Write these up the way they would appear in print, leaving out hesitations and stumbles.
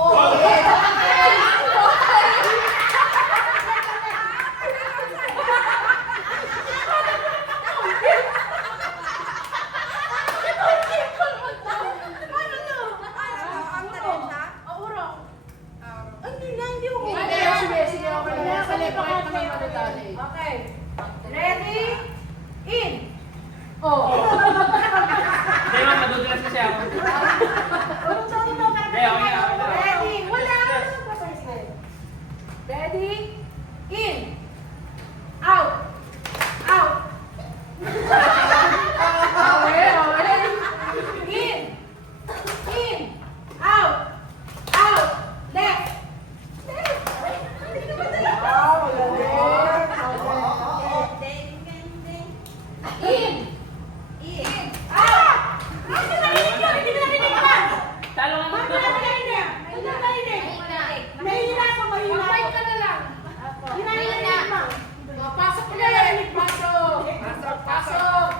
Okay. Ready? In! Oh. Hindi ma'am, nadudulas kasi ako. Ready? Wala! Ready? In! Out! Out! Okay. In! In! Out! Out! Left! In! In! Out! Hindi narinig pa! Talo nga Bakit ma'am. narinig? Hindi narinig. Mahina ako, mahina ako. Mag-fight ka na lang. Hindi narinig pa. Pasok ulit. Pasok. Pasok.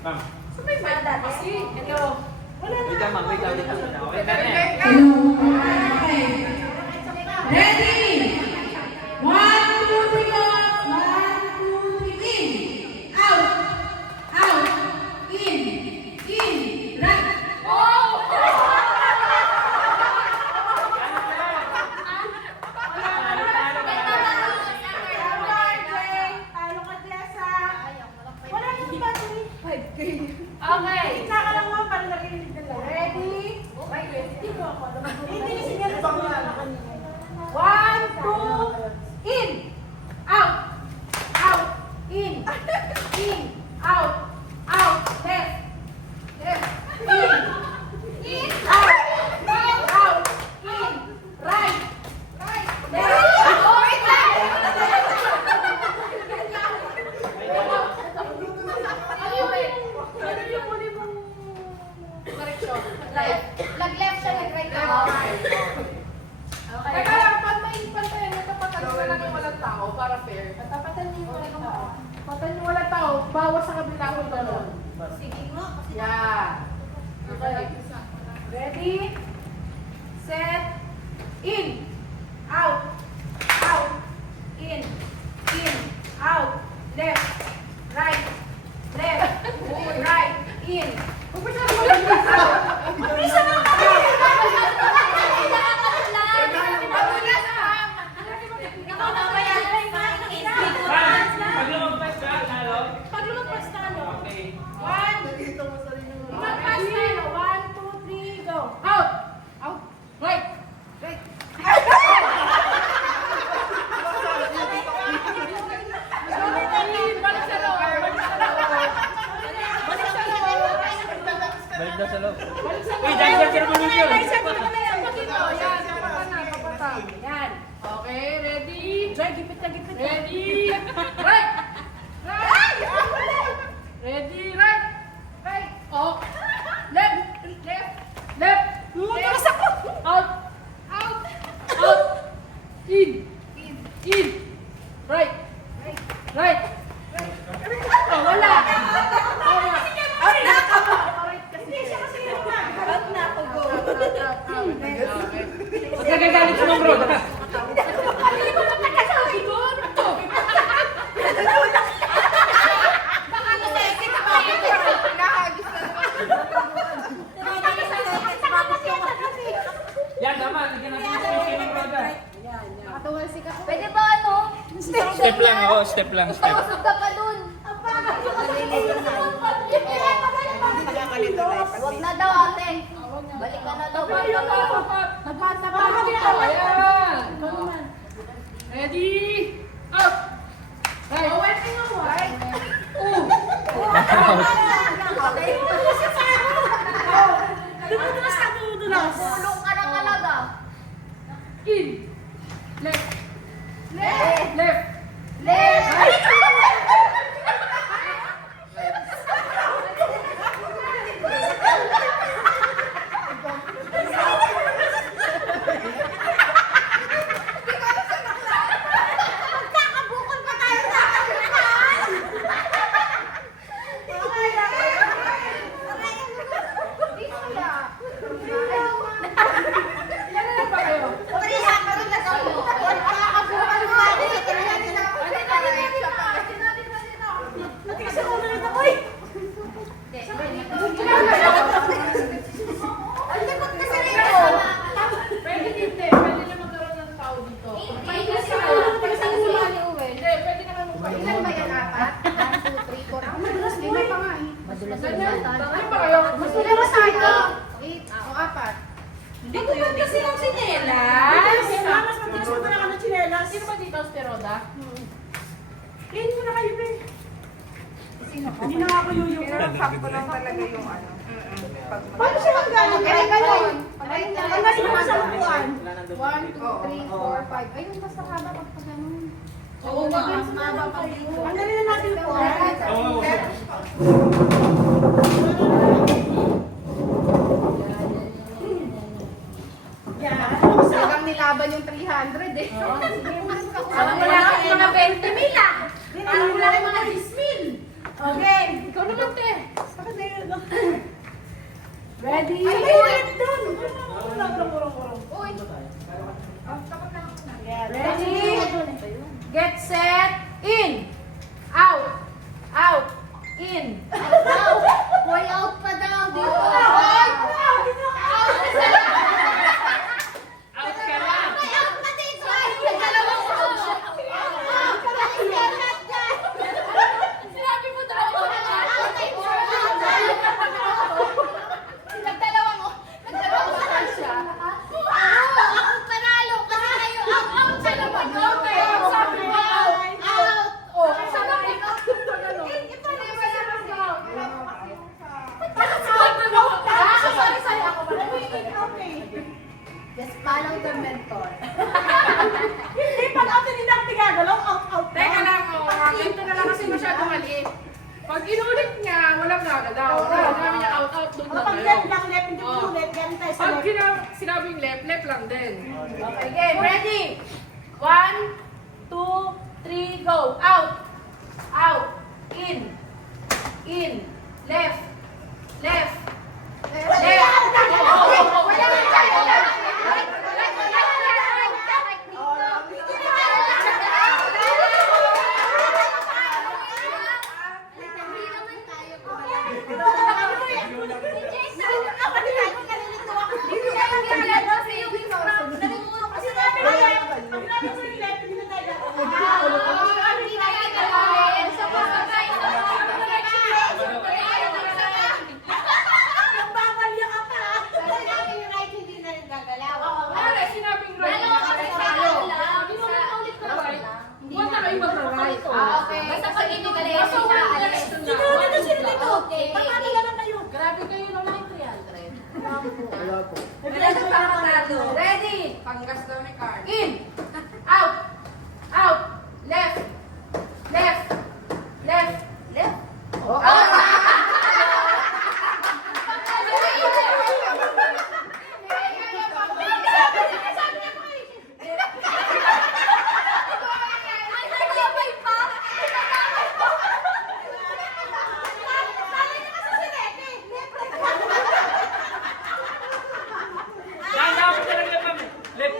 Ma'am. Sabay ba? Kasi, ito. Wala na. Wait lang ma'am, wait lang. Okay, Ready? Ready? 1, 2, 3, go! 1, 2, 3, in! Out! Out! In! In! Right! Talo ka, Jessa. Wala na yung battery. 5K. Okay. Tignan ka lang ma'am para narinig ka lang. Ready? Hindi kasi niya nasa mga kanina. 1, 2, in! Out! Out! In! In! Out! Out! Left! Left! In! In! Out! Out! In! Right! Right! Left! Wait lang! Ano yung muli mong Correction. Nag-left siya, nag-right ako. Okay. Teka lang, pag may pantayan, natapatan nyo lang yung walang tao para fair. Tapatan niyo yung walang tao. Patan yung walang tao, bawas sa kabila ko gano'n. Sige mo. Yan. Okay. Ready? Set. In. Out. Out. In. In. Out. Left. Right. Left. Right. In. Mabilisan mo kami! Ma'am, pag lumagpas ka, talo. Pag lumagpas talo. Okay. 1. Lumagpas talo. 1, 2, 3, go. Out. Out. Right. Right. Balik sa loob. Balik sa loob. Balik daw sa loob. Balik sa loob. Uy, dahil sa revolution. Yan, kapatan na, kapatan. Yan. Okay, ready? Joy, gipit na gipit. Ready? Right! Right! Ready? Right! Right! Oh! Left! Left! Left! Tumakas ako. Out! Out! Out! In! In! Right! Right! Oh, wala! Out na ako. Hindi siya kasi yung out na ako, go. Huwag nagagalit sa mga bro. Hindi ko magkakasabi ko. Ano to? Baka naseke na ba yun? Nakahagis na Yan, tama. Lagyan natin yung susi ng bro dyan. Pwede ba ano? Step lang, oo. Step lang, step. Usog ka pa dun. Huwag na daw ate. Balik ka na daw. Balik ka na daw. Ayan! Ready? Out! Right! Right! Dumudulas ka, dumudulas. Tulong ka na talaga. In! Left! Left! Left! Left. Magkakabukol pa tayo sa kalimutan. Di kaya. Magpapag kasi ng sinelas. Mas matigas mo talaga ng chinelas. Sino ba dito, Speroda? Kain mo na kayo, Ben. Hindi na ako yuyuko. Pero sakto lang talaga yung ano. Paano siya magagaling? Ganun. Ang galing mo sa upuan. 1, 2, 3, 4, 5. Ayun, mas mahaba pag ganun. Oo, mas mababa pa dito. Ang galing na natin upuan. Oo. Yan. Talagang nilaban yung 300 eh. Parang wala kang mga 20 mil ah. Parang wala kang mga 10 mil. Okay. Ikaw naman, te. Saka na yun. Ready? Ay, Ay, wait, doon. Urong. Uy. Ready? Get set, in. Out. Out. In. Way out pa daw dito. Out ka lang. Way out pa dito. Dalawang out siya. Sinabi mo daw. Nagdalawang out siya. Ako panalo kasi kayo out siya naman. Sabi mo, out. Out. Oh, sabi mo, Sorry ako pala. Just follow the mentor. Hindi, pag out hindi na tigagalaw, out. Teka lang, ganito na lang kasi masyado maliit. Pag inulit niya, walang gagalaw. Sabi niya out, doon lang Kapag kayo. left lang, left, hindi mo ulit. Galing tayo sa Pag left. sinabing left lang din. Okay, game. Ready? 1, 2, 3, go. Out. Out. In. In. Left. Left. Ano, sinabing right. Pag inulit na right, huwag na kayo mag-right. Basta pag hindi ka lang Basta siya, walang alis. question na. Dito, dito sila dito. Okay. Papatila lang kayo. Grabe kayo naman yung 300. Wala nang papatalo. Ready? Panggas daw ni Carl. In. Out. Out. Left. Left. Left. Left. Saan dapat talaga ma'am? Left.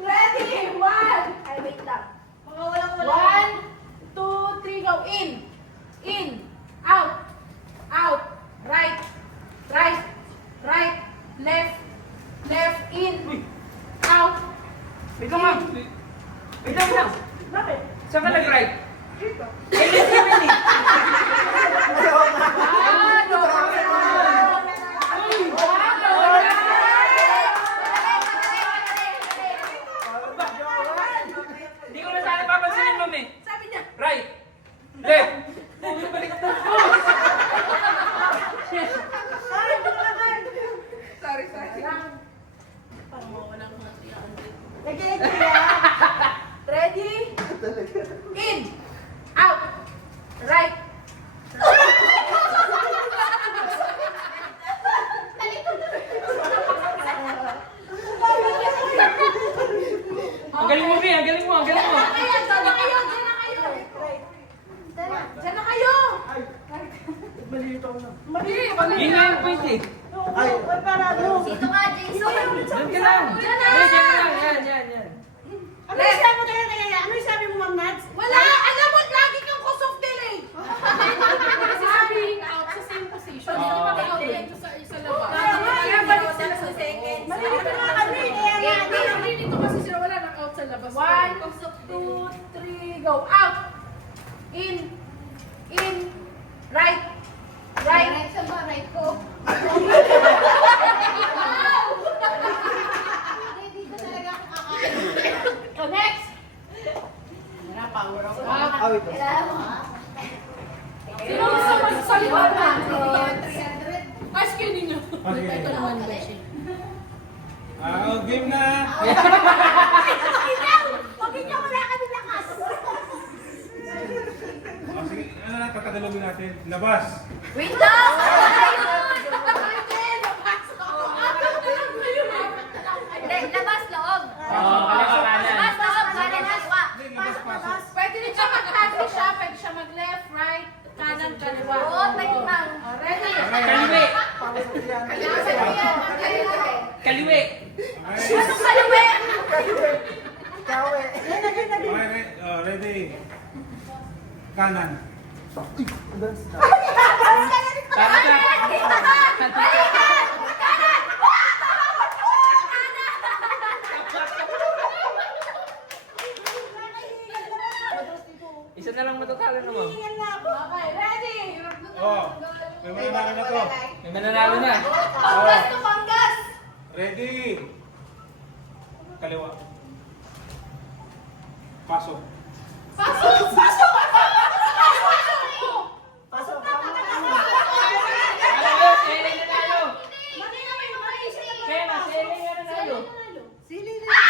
Ready? 1. Ay, wait lang. Mga walang-wala. 1, 2, 3, go. In. In. Out. Out. Right. Right. Right. Left. Left. In. Out. Wait lang ma'am. Wait lang. Bakit? Saan ka nag-right? Hindi ko na sana papansinin ma'am eh. Sabi niya, Right. Left. Sorry. Nag-elect siya. Ready? In. Out. Right. Ang galing mo, Bea. Ang galing mo. Ang galing mo. Diyan na kayo. Malito na. Yun nga yung point eh. Ay, parado. Dito ka, Jason. Diyan ka lang. Diyan na. Diyan ka lang. Yan. Ano yung sabi mo kaya? Ano yung sabi mo, Ma'am Nads? Wala. Alam mo, lagi kang cause of delay. Kasi sabihin out sa same position. Hindi ba kayo out dito sa labas? kaya balik sila sa second. Malilito na kami. Kaya nga. Nalilito kasi sila wala nang out sa labas. 1, 2, 3, go. Out. In. Sino gusto magsalita na? Ay, skinny niyo. Okay. Ito naman, Beshi. Game na. Pag hindi wala kami lakas. Sige, ano na, tatagalogin natin. Labas. Wait lang! Hindi, labas loob. Oo, kaliwa kanan. Labas loob, kanan kaliwa. Pwede rin siya mag-handle siya, pwede siya mag-left, right, kanan, kaliwa. Oo, pwede bang. Ready? Kaliwi. Kaliwi. Okay. Anong kaliwi? Okay, ready. Kanan. Isa na lang matutalo na, ma'am. Okay, ready? Oh, may mananalo na to. May mananalo na. Panggas to panggas. Ready. Kaliwa. Pasok. Ano, Shelly nanalo. Kaya na, Shelly nanalo. Ah!